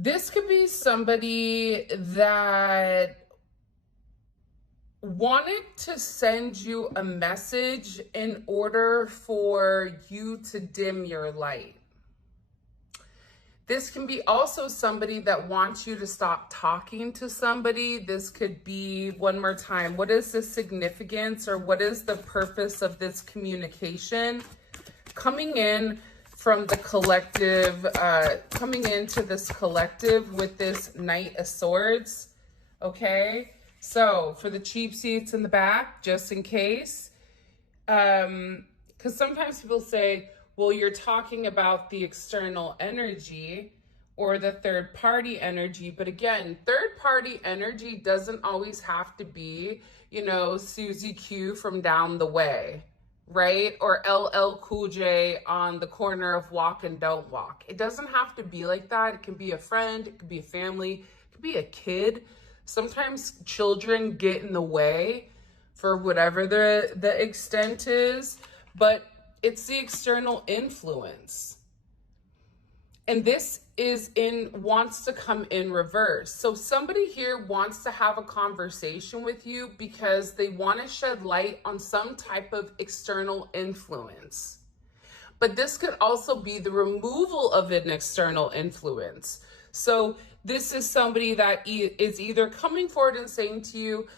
This could be somebody that wanted to send you a message in order for you to dim your light. This can be also somebody that wants you to stop talking to somebody. This could be, one more time, what is the significance or what is the purpose of this communication? Coming in from the collective, coming into this collective with this Knight of Swords, okay? So for the cheap seats in the back, just in case, because sometimes people say, well, you're talking about the external energy or the third party energy. But again, third party energy doesn't always have to be, you know, Susie Q from down the way, right? Or LL Cool J on the corner of Walk and Don't Walk. It doesn't have to be like that. It can be a friend, it could be a family, it could be a kid. Sometimes children get in the way for whatever the extent is, but it's the external influence. And this wants to come in reverse. So somebody here wants to have a conversation with you because they want to shed light on some type of external influence. But this could also be the removal of an external influence. So this is somebody that is either coming forward and saying to you,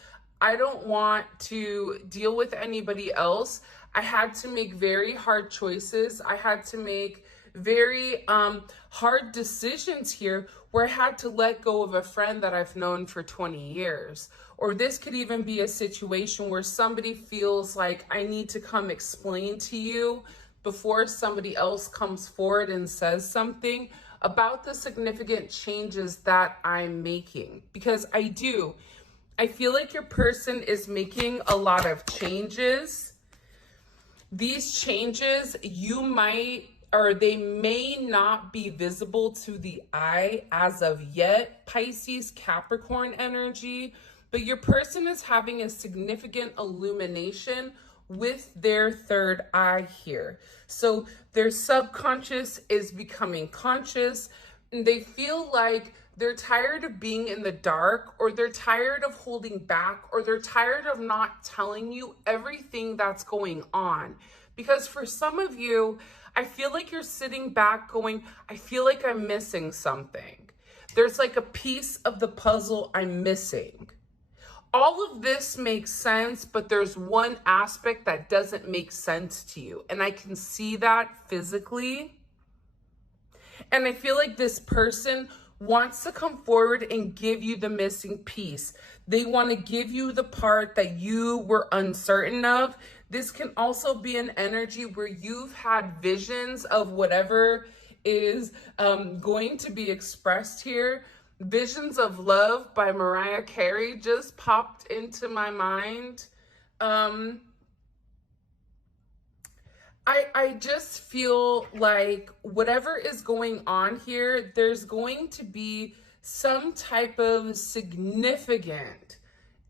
I don't want to deal with anybody else. I had to make very hard choices. I had to make very hard decisions here where I had to let go of a friend that I've known for 20 years. Or this could even be a situation where somebody feels like I need to come explain to you before somebody else comes forward and says something about the significant changes that I'm making. Because I feel like your person is making a lot of changes. These changes they may not be visible to the eye as of yet, Pisces, Capricorn energy, but your person is having a significant illumination with their third eye here. So their subconscious is becoming conscious, and they feel like they're tired of being in the dark, or they're tired of holding back, or they're tired of not telling you everything that's going on. Because for some of you, I feel like you're sitting back going, I feel like I'm missing something. There's like a piece of the puzzle I'm missing. All of this makes sense, but there's one aspect that doesn't make sense to you. And I can see that physically. And I feel like this person wants to come forward and give you the missing piece. They want to give you the part that you were uncertain of. This can also be an energy where you've had visions of whatever is going to be expressed here. Visions of Love by Mariah Carey just popped into my mind. I just feel like whatever is going on here, there's going to be some type of significant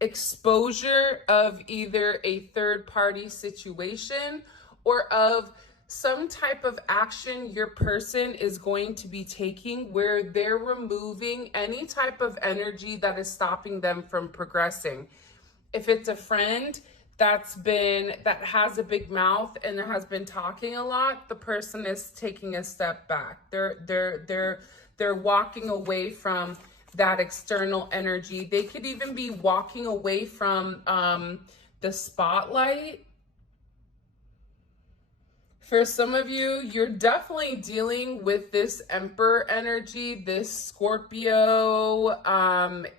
exposure of either a third party situation or of some type of action your person is going to be taking where they're removing any type of energy that is stopping them from progressing. If it's a friend that has a big mouth and has been talking a lot, the person is taking a step back. They're walking away from that external energy. They could even be walking away from the spotlight. For some of you, you're definitely dealing with this Emperor energy, this Scorpio,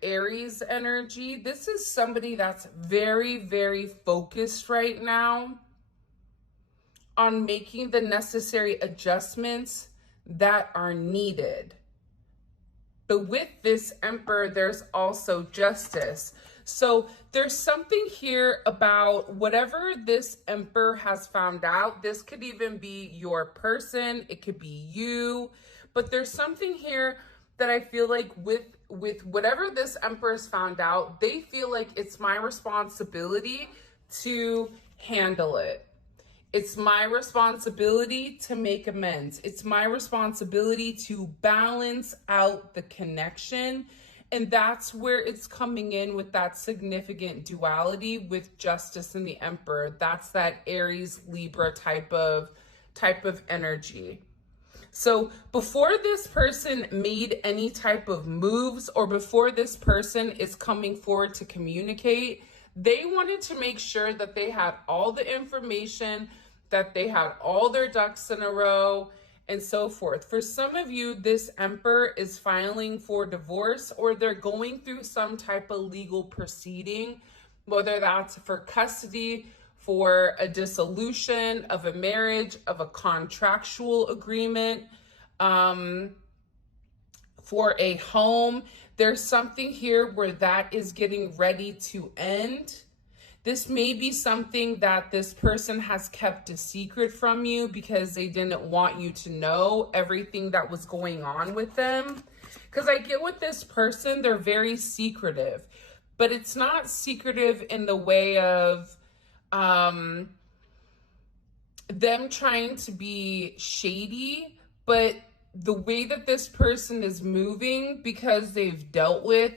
Aries energy. This is somebody that's very, very focused right now on making the necessary adjustments that are needed. But with this Emperor, there's also justice. So there's something here about whatever this Emperor has found out. This could even be your person. It could be you. But there's something here that I feel like with whatever this Emperor has found out, they feel like it's my responsibility to handle it. It's my responsibility to make amends. It's my responsibility to balance out the connection. And that's where it's coming in with that significant duality with Justice and the Emperor. That's that Aries Libra type of energy. So before this person made any type of moves, or before this person is coming forward to communicate, they wanted to make sure that they had all the information, that they had all their ducks in a row, and so forth. For some of you, this Emperor is filing for divorce, or they're going through some type of legal proceeding, whether that's for custody, for a dissolution of a marriage, of a contractual agreement, for a home. There's something here where that is getting ready to end. This may be something that this person has kept a secret from you because they didn't want you to know everything that was going on with them. Because I get with this person, they're very secretive, but it's not secretive in the way of them trying to be shady, but the way that this person is moving, because they've dealt with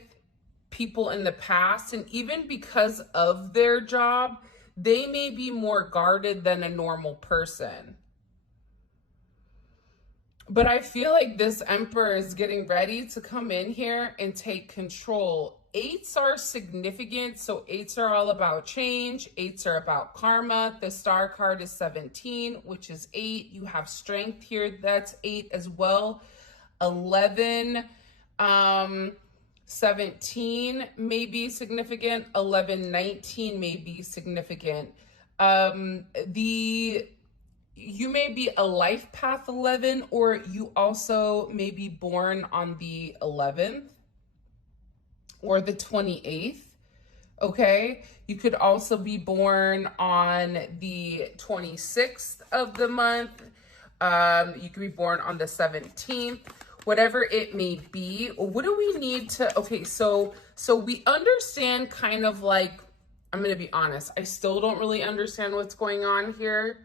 people in the past, and even because of their job, they may be more guarded than a normal person. But I feel like this Emperor is getting ready to come in here and take control. Eights are significant, so eights are all about change. Eights are about karma. The star card is 17, which is 8. You have strength here, that's 8 as well. 11, 17 may be significant. 11, 19 may be significant. You may be a life path 11, or you also may be born on the 11th or the 28th. Okay, you could also be born on the 26th of the month. You could be born on the 17th, whatever it may be. What do we need to, okay, so we understand kind of like, I'm going to be honest, I still don't really understand what's going on here.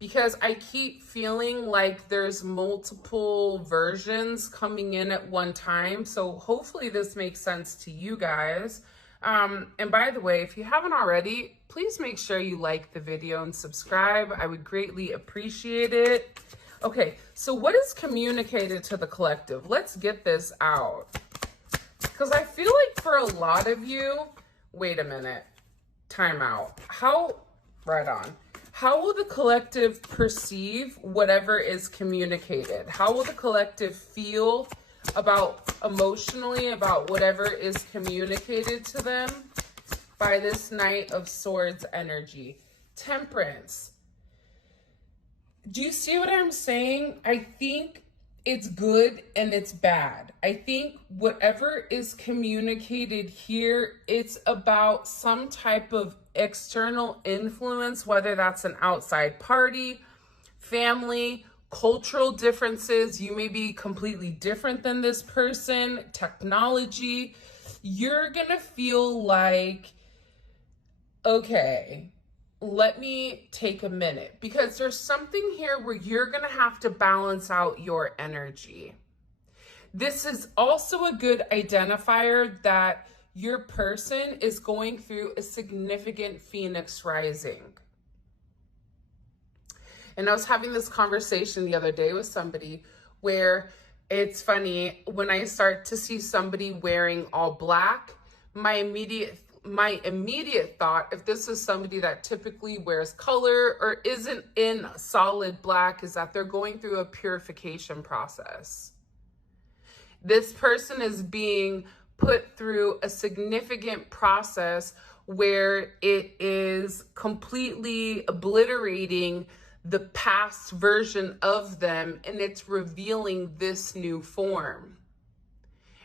Because I keep feeling like there's multiple versions coming in at one time. So hopefully this makes sense to you guys. And by the way, if you haven't already, please make sure you like the video and subscribe. I would greatly appreciate it. Okay, so what is communicated to the collective? Let's get this out. Because I feel like for a lot of you, wait a minute, time out. Right on. How will the collective perceive whatever is communicated? How will the collective feel emotionally about whatever is communicated to them by this Knight of Swords energy? Temperance. Do you see what I'm saying? I think it's good and it's bad. I think whatever is communicated here, it's about some type of external influence, whether that's an outside party, family, cultural differences. You may be completely different than this person, technology. You're gonna feel like, okay, let me take a minute, because there's something here where you're gonna have to balance out your energy. This is also a good identifier that your person is going through a significant Phoenix rising. And I was having this conversation the other day with somebody where it's funny, when I start to see somebody wearing all black, my immediate thought, if this is somebody that typically wears color or isn't in solid black, is that they're going through a purification process. This person is being put through a significant process where it is completely obliterating the past version of them, and it's revealing this new form.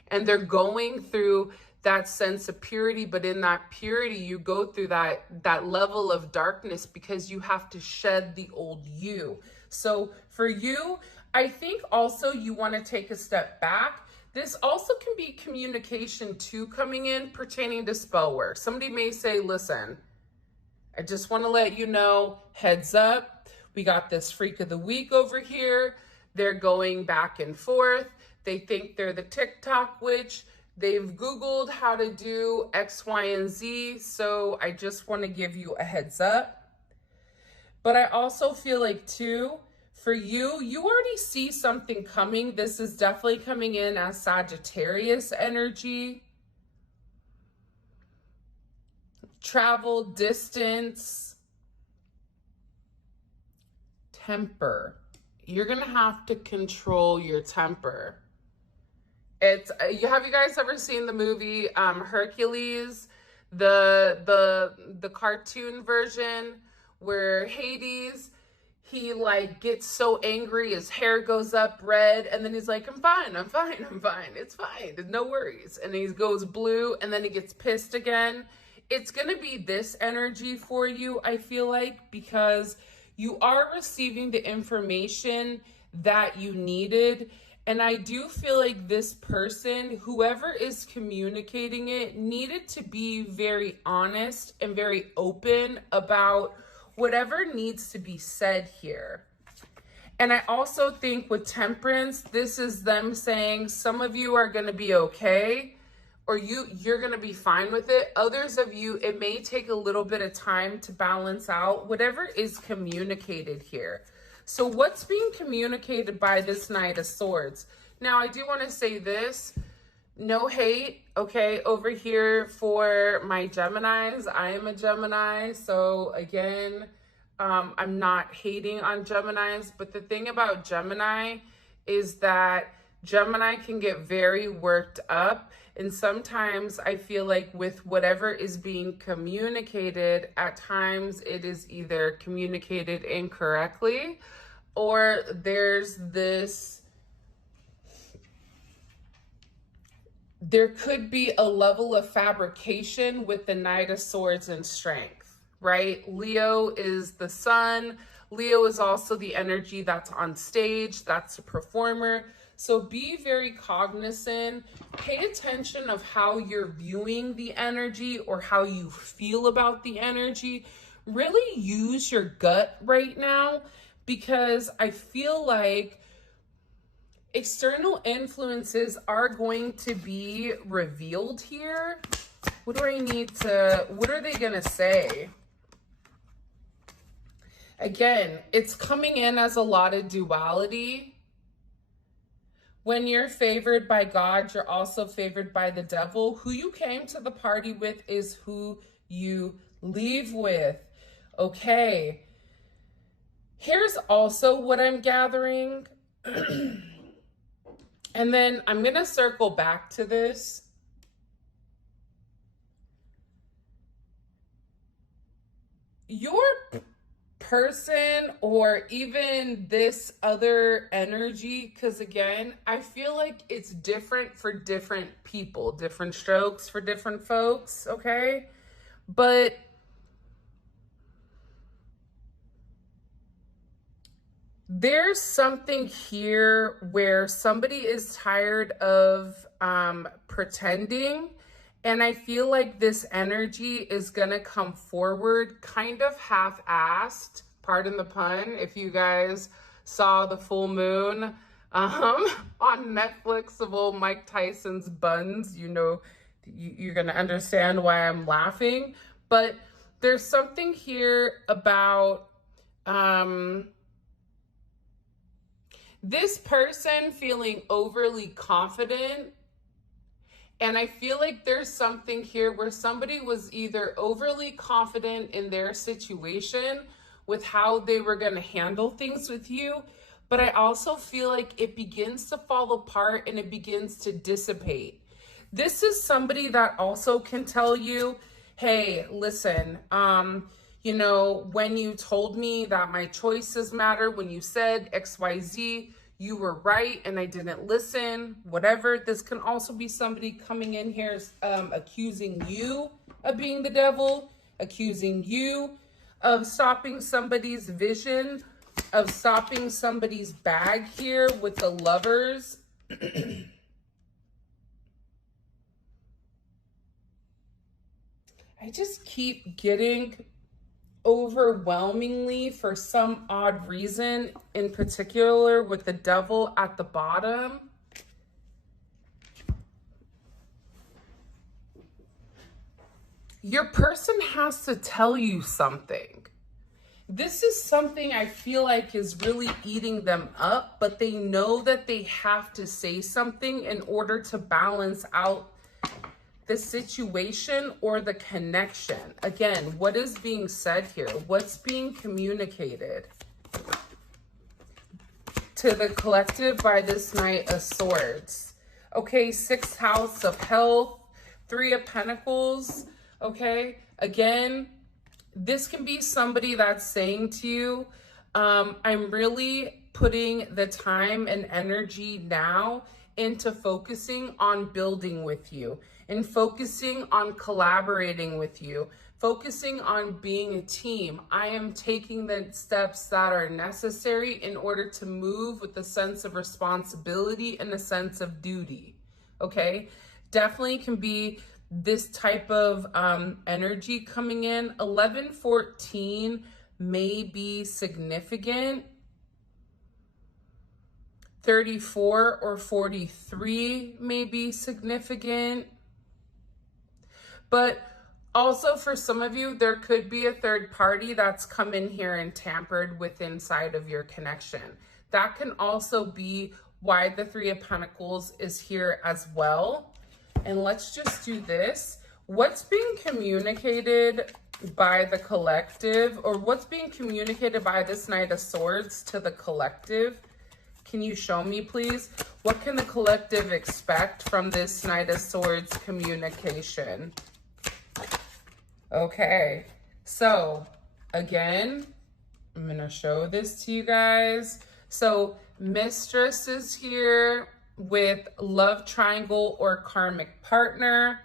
And they're going through that sense of purity, but in that purity, you go through that level of darkness because you have to shed the old you. So for you, I think also you want to take a step back. This also can be communication too coming in pertaining to spell work. Somebody may say, listen, I just want to let you know, heads up, we got this freak of the week over here. They're going back and forth. They think they're the TikTok witch. They've Googled how to do X, Y, and Z. So I just want to give you a heads up. But I also feel like too, for you, you already see something coming. This is definitely coming in as Sagittarius energy. Travel, distance, temper. You're going to have to control your temper. Have you guys ever seen the movie Hercules, the cartoon version where Hades, he like gets so angry, his hair goes up red, and then he's like, I'm fine, it's fine, no worries. And he goes blue, and then he gets pissed again. It's going to be this energy for you, I feel like, because you are receiving the information that you needed. And I do feel like this person, whoever is communicating it, needed to be very honest and very open about whatever needs to be said here. And I also think with temperance, this is them saying some of you are going to be okay, or you're going to be fine with it. Others of you, it may take a little bit of time to balance out whatever is communicated here. So what's being communicated by this Knight of Swords? Now, I do want to say this. No hate, okay, over here for my Geminis. I am a Gemini. So again, I'm not hating on Geminis. But the thing about Gemini is that Gemini can get very worked up. And sometimes I feel like with whatever is being communicated, at times it is either communicated incorrectly, or there could be a level of fabrication with the Knight of Swords and Strength, right? Leo is the sun. Leo is also the energy that's on stage. That's a performer. So be very cognizant. Pay attention of how you're viewing the energy or how you feel about the energy. Really use your gut right now, because I feel like external influences are going to be revealed here. What are they going to say? Again, it's coming in as a lot of duality. When you're favored by God, you're also favored by the devil. Who you came to the party with is who you leave with. Okay. Here's also what I'm gathering. And then I'm going to circle back to this. Your person, or even this other energy, because again, I feel like it's different for different people, different strokes for different folks, okay? But there's something here where somebody is tired of pretending. And I feel like this energy is going to come forward kind of half-assed, pardon the pun, if you guys saw the full moon on Netflix of old Mike Tyson's buns, you know, you're going to understand why I'm laughing. But there's something here about this person feeling overly confident. And I feel like there's something here where somebody was either overly confident in their situation with how they were going to handle things with you, but I also feel like it begins to fall apart and it begins to dissipate. This is somebody that also can tell you, hey, listen, you know, when you told me that my choices matter, when you said XYZ, you were right and I didn't listen, whatever. This can also be somebody coming in here accusing you of being the devil, accusing you of stopping somebody's vision, of stopping somebody's bag here with the Lovers. I just keep getting overwhelmingly, for some odd reason, in particular with the devil at the bottom, your person has to tell you something. This is something I feel like is really eating them up, but they know that they have to say something in order to balance out the situation or the connection. Again, what is being said here? What's being communicated to the collective by this Knight of Swords? Okay, 6th house of health, 3 of Pentacles. Okay, again, this can be somebody that's saying to you, I'm really putting the time and energy now into focusing on building with you and focusing on collaborating with you, focusing on being a team. I am taking the steps that are necessary in order to move with a sense of responsibility and a sense of duty. Okay, definitely can be this type of energy coming in. 11-14 may be significant. 34 or 43 may be significant. But also for some of you, there could be a third party that's come in here and tampered with inside of your connection. That can also be why the 3 of Pentacles is here as well. And let's just do this. What's being communicated by the collective, or what's being communicated by this Knight of Swords to the collective? Can you show me, please? What can the collective expect from this Knight of Swords communication? Okay, so again, I'm going to show this to you guys. So Mistress is here with love triangle or karmic partner,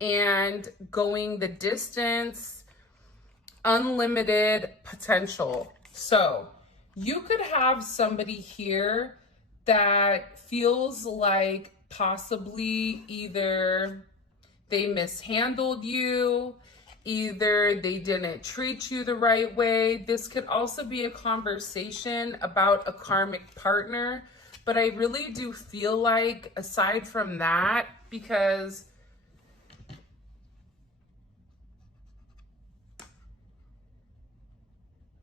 and going the distance, unlimited potential. So you could have somebody here that feels like possibly either they mishandled you, either they didn't treat you the right way. This could also be a conversation about a karmic partner. But I really do feel like, aside from that, because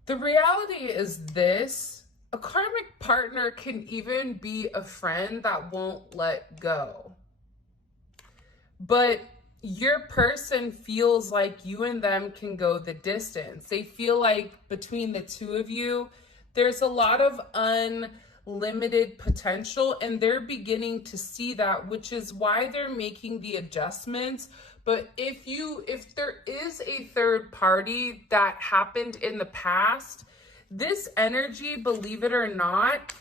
the reality is this: a karmic partner can even be a friend that won't let go. But your person feels like you and them can go the distance. They feel like between the two of you, there's a lot of unlimited potential, and they're beginning to see that, which is why they're making the adjustments. But if there is a third party that happened in the past, this energy, believe it or not,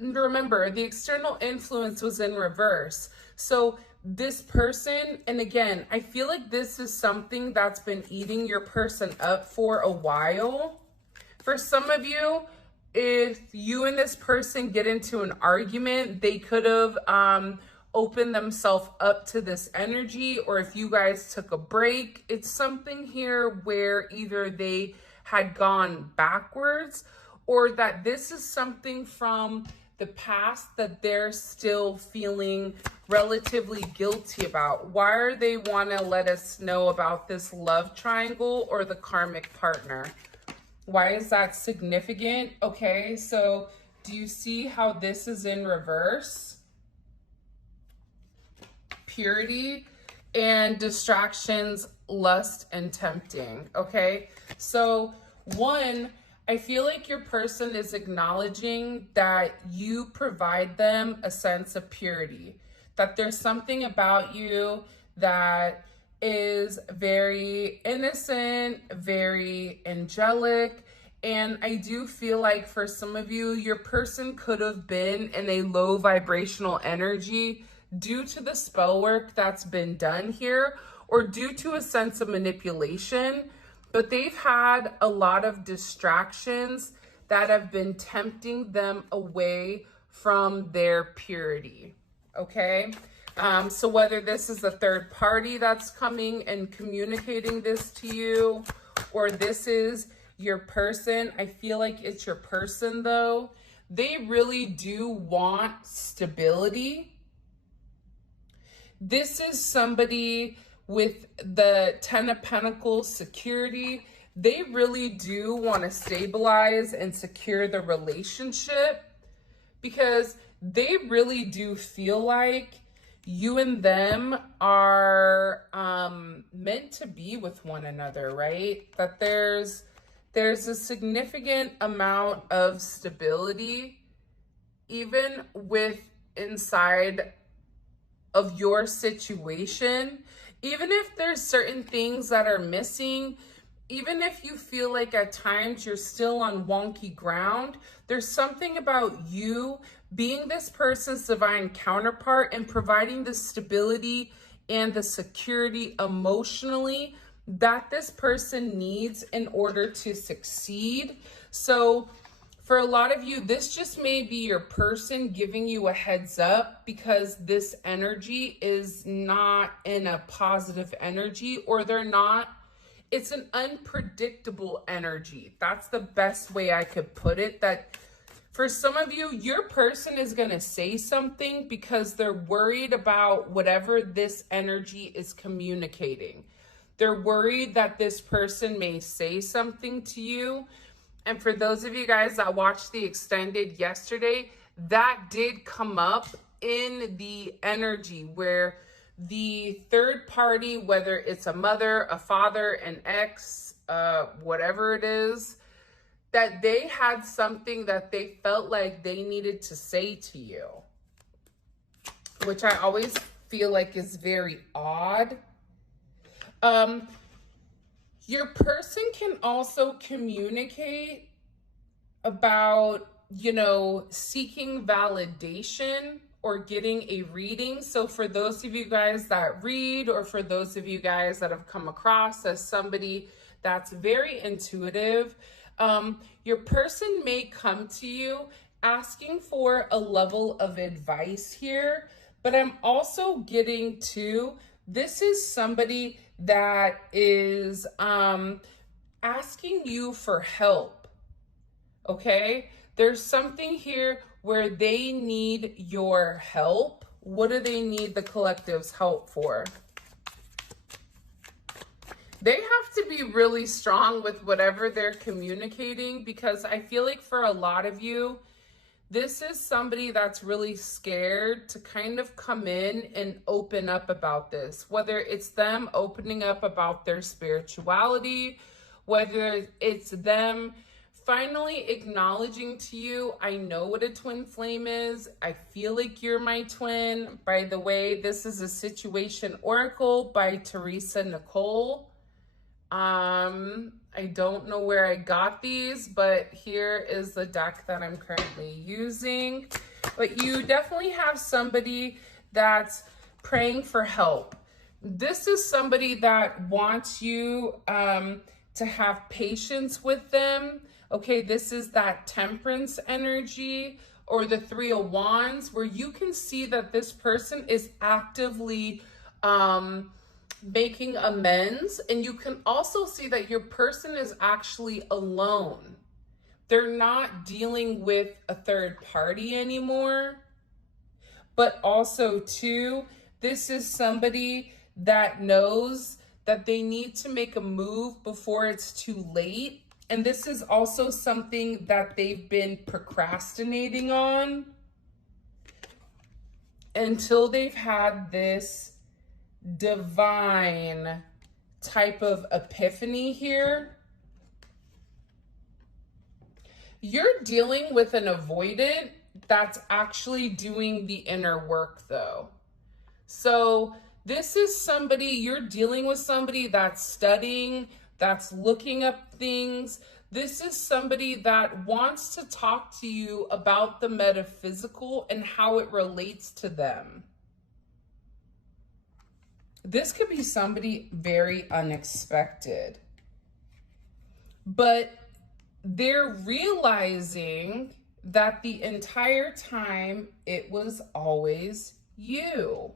remember, the external influence was in reverse. So this person, and again, I feel like this is something that's been eating your person up for a while. For some of you, if you and this person get into an argument, they could have opened themselves up to this energy, or if you guys took a break, it's something here where either they had gone backwards, or that this is something from the past that they're still feeling relatively guilty about. Why are they want to let us know about this love triangle or the karmic partner? Why is that significant? Okay, so do you see how this is in reverse? Purity and distractions, lust, and tempting. Okay, so one, I feel like your person is acknowledging that you provide them a sense of purity, that there's something about you that is very innocent, very angelic. And I do feel like for some of you, your person could have been in a low vibrational energy due to the spell work that's been done here, or due to a sense of manipulation. But they've had a lot of distractions that have been tempting them away from their purity, okay? So whether this is a third party that's coming and communicating this to you, or this is your person. I feel like it's your person though. They really do want stability. This is somebody with the 10 of Pentacles, security. They really do want to stabilize and secure the relationship because they really do feel like you and them are meant to be with one another, right? That there's a significant amount of stability, even with inside of your situation. Even if there's certain things that are missing, even if you feel like at times you're still on wonky ground, there's something about you being this person's divine counterpart and providing the stability and the security emotionally that this person needs in order to succeed. So for a lot of you, this just may be your person giving you a heads up because this energy is not in a positive energy, or it's an unpredictable energy. That's the best way I could put it. That for some of you, your person is going to say something because they're worried about whatever this energy is communicating. They're worried that this person may say something to you. And for those of you guys that watched the extended yesterday, that did come up in the energy where the third party, whether it's a mother, a father, an ex, whatever it is, that they had something that they felt like they needed to say to you, which I always feel like is very odd. Your person can also communicate about, seeking validation or getting a reading. So for those of you guys that read, or for those of you guys that have come across as somebody that's very intuitive, your person may come to you asking for a level of advice here. But I'm also getting to, this is somebody that is asking you for help, okay? There's something here where they need your help. What do they need the collective's help for? They have to be really strong with whatever they're communicating, because I feel like for a lot of you, this is somebody that's really scared to kind of come in and open up about this, whether it's them opening up about their spirituality, whether it's them finally acknowledging to you, I know what a twin flame is. I feel like you're my twin. By the way, this is a situation oracle by Teresa Nicole. I don't know where I got these, but here is the deck that I'm currently using. But you definitely have somebody that's praying for help. This is somebody that wants you to have patience with them. Okay, this is that temperance energy, or the 3 of Wands, where you can see that this person is actively making amends. And you can also see that your person is actually alone. They're not dealing with a third party anymore. But also too, this is somebody that knows that they need to make a move before it's too late. And this is also something that they've been procrastinating on until they've had this divine type of epiphany here. You're dealing with an avoidant that's actually doing the inner work though. So this is somebody, you're dealing with somebody that's studying, that's looking up things. This is somebody that wants to talk to you about the metaphysical and how it relates to them. This could be somebody very unexpected, but they're realizing that the entire time it was always you.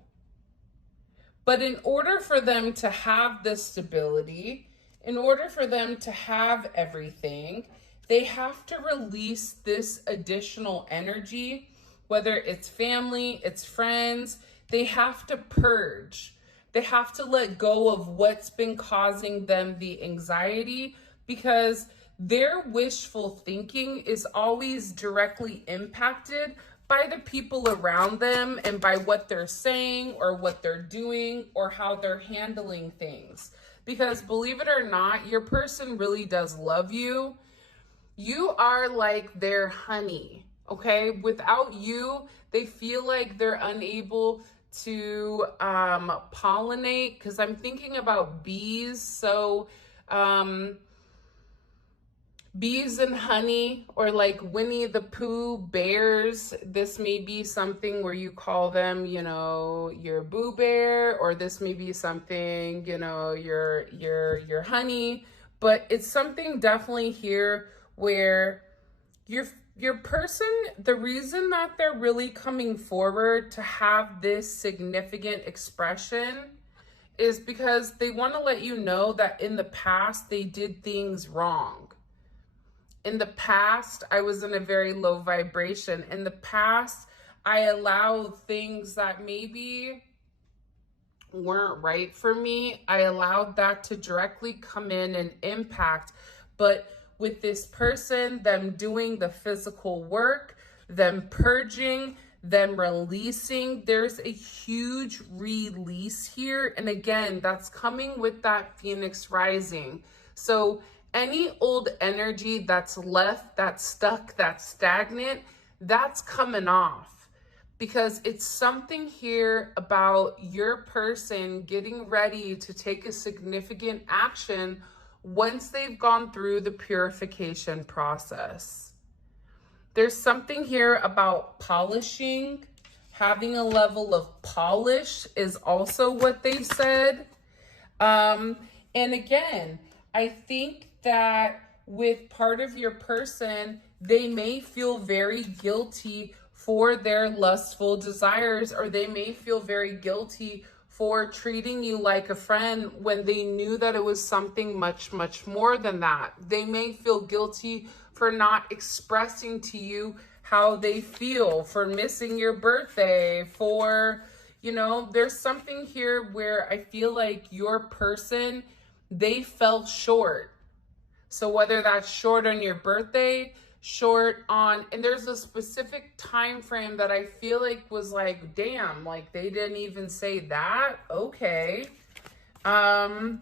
But in order for them to have this stability, in order for them to have everything, they have to release this additional energy, whether it's family, it's friends. They have to purge. They have to let go of what's been causing them the anxiety, because their wishful thinking is always directly impacted by the people around them and by what they're saying or what they're doing or how they're handling things. Because believe it or not, your person really does love you. You are like their honey, okay? Without you, they feel like they're unable to pollinate, because I'm thinking about bees. So bees and honey, or like Winnie the Pooh bears. This may be something where you call them, you know, your boo bear, or this may be something, you know, your honey. But it's something definitely here where your person, the reason that they're really coming forward to have this significant expression is because they want to let you know that in the past they did things wrong. In the past, I was in a very low vibration. In the past, I allowed things that maybe weren't right for me. I allowed that to directly come in and impact. But with this person, them doing the physical work, them purging, them releasing, there's a huge release here. And again, that's coming with that Phoenix rising. So any old energy that's left, that's stuck, that's stagnant, that's coming off, because it's something here about your person getting ready to take a significant action once they've gone through the purification process. There's something here about polishing. Having a level of polish is also what they said. And again, I think that with part of your person, they may feel very guilty for their lustful desires, or they may feel very guilty for treating you like a friend when they knew that it was something much, much more than that. They may feel guilty for not expressing to you how they feel, for missing your birthday, for, you know, there's something here where I feel like your person, they fell short. So whether that's short on your birthday, short on, and there's a specific time frame that I feel like was like, damn, like they didn't even say that. Okay. And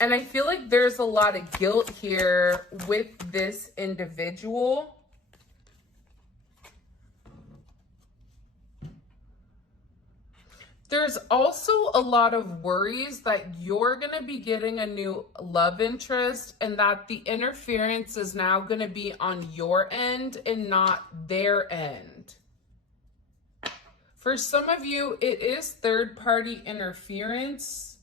I feel like there's a lot of guilt here with this individual. There's also a lot of worries that you're going to be getting a new love interest, and that the interference is now going to be on your end and not their end. For some of you, it is third-party interference.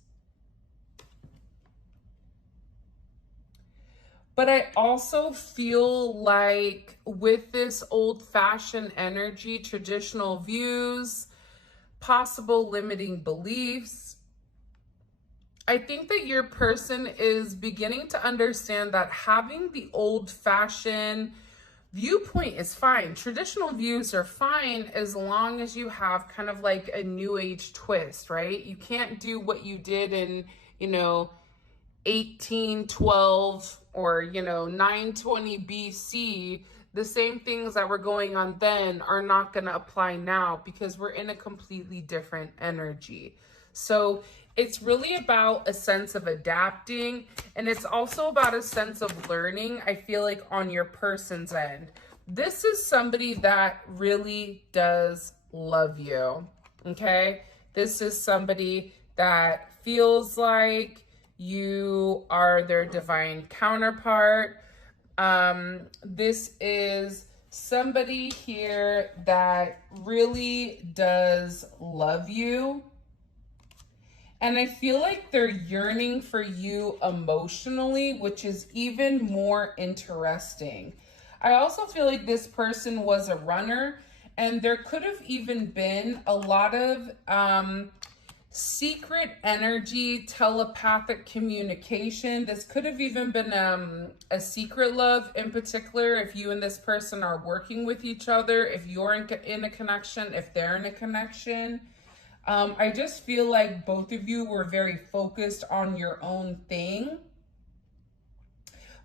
But I also feel like with this old-fashioned energy, traditional views, possible limiting beliefs, I think that your person is beginning to understand that having the old-fashioned viewpoint is fine. Traditional views are fine as long as you have kind of like a new age twist, right? You can't do what you did in, you know, 1812 or, you know, 920 BC. The same things that were going on then are not going to apply now, because we're in a completely different energy. So it's really about a sense of adapting, and it's also about a sense of learning, I feel like, on your person's end. This is somebody that really does love you, okay? This is somebody that feels like you are their divine counterpart. This is somebody here that really does love you. And I feel like they're yearning for you emotionally, which is even more interesting. I also feel like this person was a runner, and there could have even been a lot of secret energy, telepathic communication. This could have even been a secret love in particular, if you and this person are working with each other, if you're in a connection, if they're in a connection. I just feel like both of you were very focused on your own thing.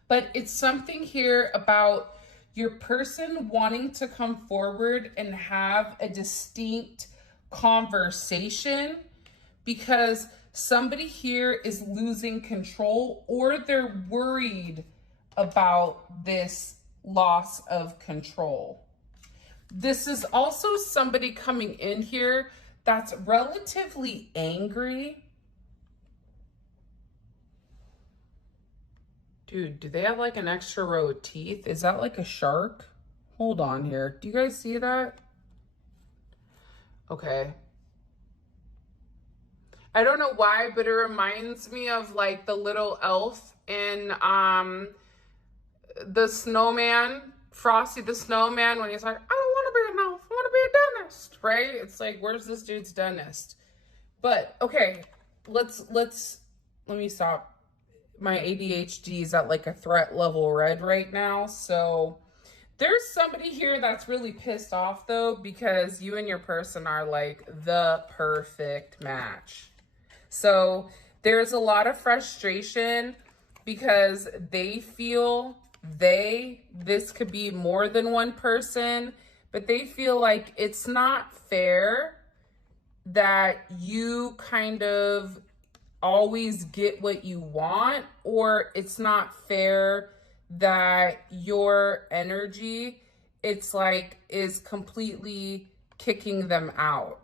But it's something here about your person wanting to come forward and have a distinct conversation, because somebody here is losing control, or they're worried about this loss of control. This is also somebody coming in here that's relatively angry. Dude, do they have like an extra row of teeth? Is that like a shark? Hold on here. Do you guys see that? Okay. I don't know why, but it reminds me of like the little elf in the snowman, Frosty the Snowman, when he's like, I don't want to be an elf, I want to be a dentist, right? It's like, where's this dude's dentist? But okay, let me stop. My ADHD is at like a threat level red right now. So there's somebody here that's really pissed off though, because you and your person are like the perfect match. So there's a lot of frustration because they feel this could be more than one person, but they feel like it's not fair that you kind of always get what you want, or it's not fair that your energy, it's like, is completely kicking them out.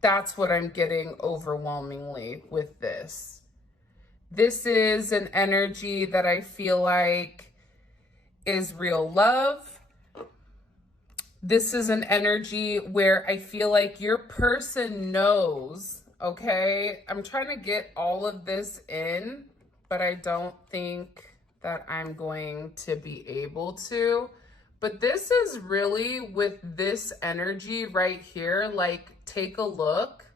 That's what I'm getting overwhelmingly with this. This is an energy that I feel like is real love. This is an energy where I feel like your person knows, okay? I'm trying to get all of this in, but I don't think that I'm going to be able to. But this is really, with this energy right here, like, take a look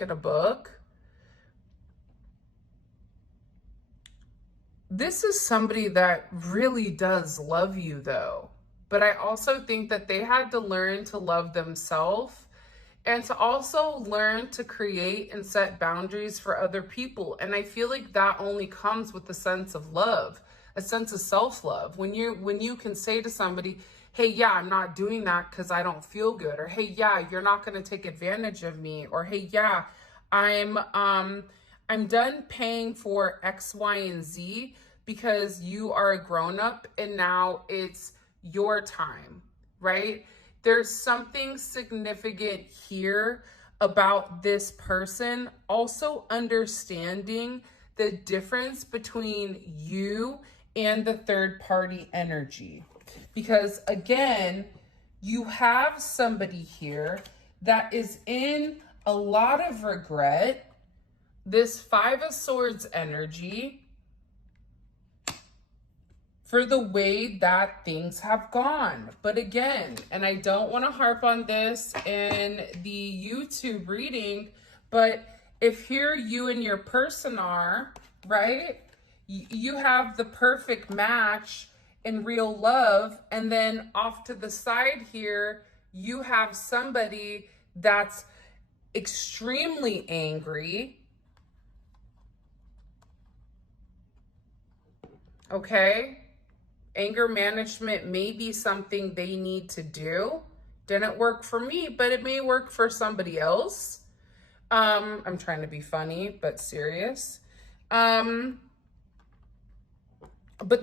at a book. This is somebody that really does love you though. But I also think that they had to learn to love themselves, and to also learn to create and set boundaries for other people. And I feel like that only comes with a sense of love, a sense of self-love. When you can say to somebody, hey, yeah, I'm not doing that because I don't feel good. Or, hey, yeah, you're not going to take advantage of me. Or, hey, yeah, I'm done paying for X, Y, and Z because you are a grown-up and now it's your time, right? There's something significant here about this person also understanding the difference between you and the third party energy. Because again, you have somebody here that is in a lot of regret. This Five of Swords energy, for the way that things have gone. But again, and I don't want to harp on this in the YouTube reading, but if here you and your person are, right, you have the perfect match in real love, and then off to the side here, you have somebody that's extremely angry, okay? Anger management may be something they need to do. Didn't work for me, but it may work for somebody else. I'm trying to be funny, but serious. But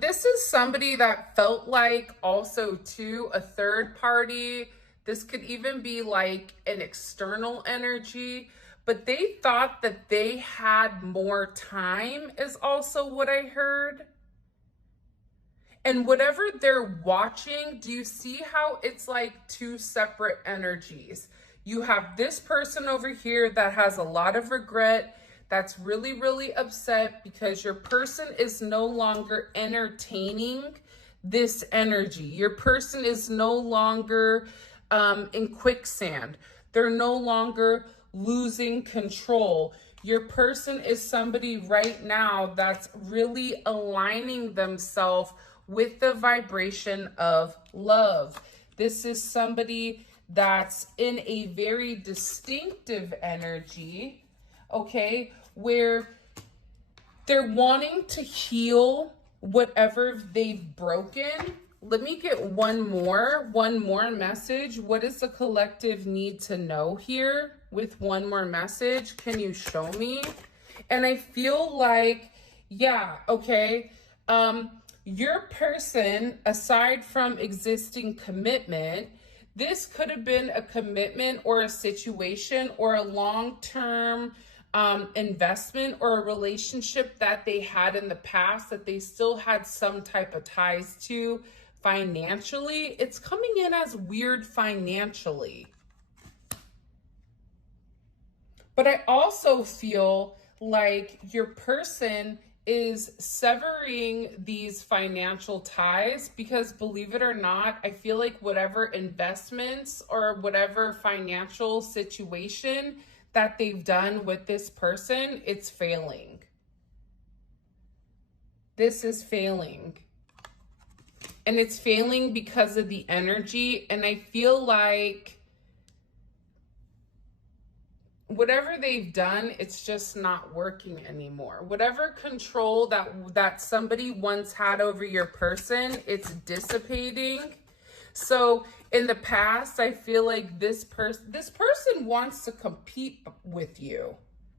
this is somebody that felt like also too a third party. This could even be like an external energy, but they thought that they had more time is also what I heard. And whatever they're watching, do you see how it's like two separate energies? You have this person over here that has a lot of regret, that's really, really upset because your person is no longer entertaining this energy. Your person is no longer in quicksand. They're no longer losing control. Your person is somebody right now that's really aligning themselves with the vibration of love. This is somebody that's in a very distinctive energy, okay, where they're wanting to heal whatever they've broken. Let me get one more message. What does the collective need to know here with one more message? Can you show me? And I feel like, yeah, okay. Your person, aside from existing commitment, this could have been a commitment or a situation or a long-term investment or a relationship that they had in the past that they still had some type of ties to financially. It's coming in as weird financially. But I also feel like your person is severing these financial ties because, believe it or not, I feel like whatever investments or whatever financial situation that they've done with this person, it's failing. This is failing. And it's failing because of the energy. And I feel like whatever they've done, it's just not working anymore. Whatever control that somebody once had over your person, it's dissipating. So in the past, I feel like this person wants to compete with you.